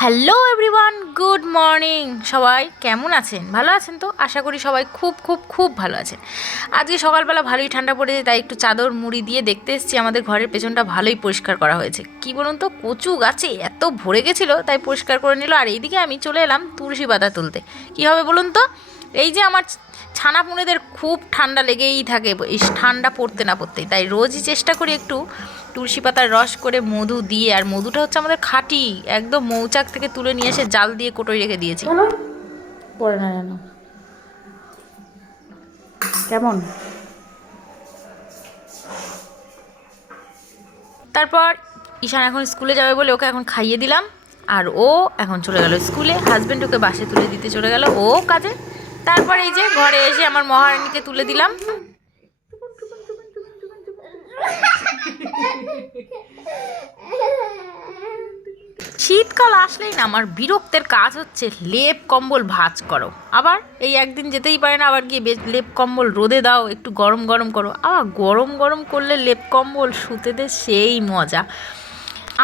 Hello everyone, good morning. সবাই কেমন আছেন? ভালো আছেন তো? আশা করি সবাই খুব খুব খুব ভালো আছেন। আজকে সকালবেলা ভালোই ঠান্ডা পড়েছে, তাই একটু চাদর মুড়ি দিয়ে দেখতে এসেছি। আমাদের ঘরের পেছনটা ভালোই পরিষ্কার করা হয়েছে। কি বলুন তো, কচু গাছে এত ভরে গেছিলো, তাই পরিষ্কার করে নিল। আর এইদিকে আমি চলে এলাম তুলসী পাতা তুলতে। কী হবে বলুন তো, এই যে আমার ছানাপুনেদের খুব ঠান্ডা লেগেই থাকে, এই ঠান্ডা পড়তে না পড়তেই, তাই রোজই চেষ্টা করি একটু তুলসী পাতার রস করে মধু দিয়ে। আর মধুটা হচ্ছে আমাদের খাঁটি, একদম মৌচাক থেকে তুলে নিয়ে এসে জাল দিয়ে কোটোয় রেখে দিয়েছি। পড়ে না জানো কেমন। তারপর ঈশান এখন স্কুলে যাবে বলে ওকে এখন খাইয়ে দিলাম। আর ও এখন চলে গেল স্কুলে, হাজব্যান্ড ওকে বাসে তুলে দিতে চলে গেল ও কাজে। তারপর এই যে ঘরে এসে আমার মহারানীকে তুলে দিলাম। শীতকাল আসলেই না আমার বিরক্তের কাজ হচ্ছে লেপ কম্বল ভাঁজ করো, আবার এই একদিন যেতেই পারে না, আবার গিয়ে লেপ কম্বল রোদে দাও, একটু গরম গরম করো। আবার গরম গরম করলে লেপ কম্বল শুতে দে সেই মজা।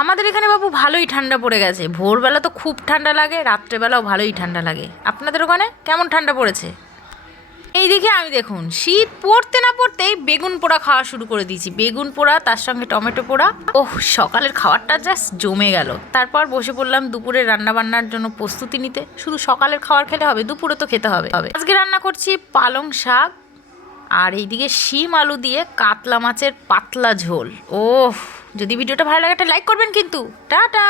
আমাদের এখানে বাবু ভালোই ঠান্ডা পড়ে গেছে, ভোরবেলা তো খুব ঠান্ডা লাগে, রাত্রেবেলাও ভালোই ঠান্ডা লাগে। আপনাদের ওখানে কেমন ঠান্ডা পড়েছে? এই দিকে আমি দেখুন শীত পড়তে না পড়তেই বেগুন পোড়া খাওয়া শুরু করে দিয়েছি। বেগুন পোড়া, তার সঙ্গে টমেটো পোড়া। ওহ, সকালের খাবারটা জাস্ট জমে গেল। তারপর বসে পড়লাম দুপুরে রান্না বান্নার জন্য প্রস্তুতি নিতে। শুধু সকালের খাবার খেলে হবে, দুপুরে তো খেতে হবে। আজকে রান্না করছি পালং শাক, আর এইদিকে শিম আলু দিয়ে কাতলা মাছের পাতলা ঝোল। ওহ, যদি ভিডিওটা ভালো লাগে একটা লাইক করবেন কিন্তু। টাটা।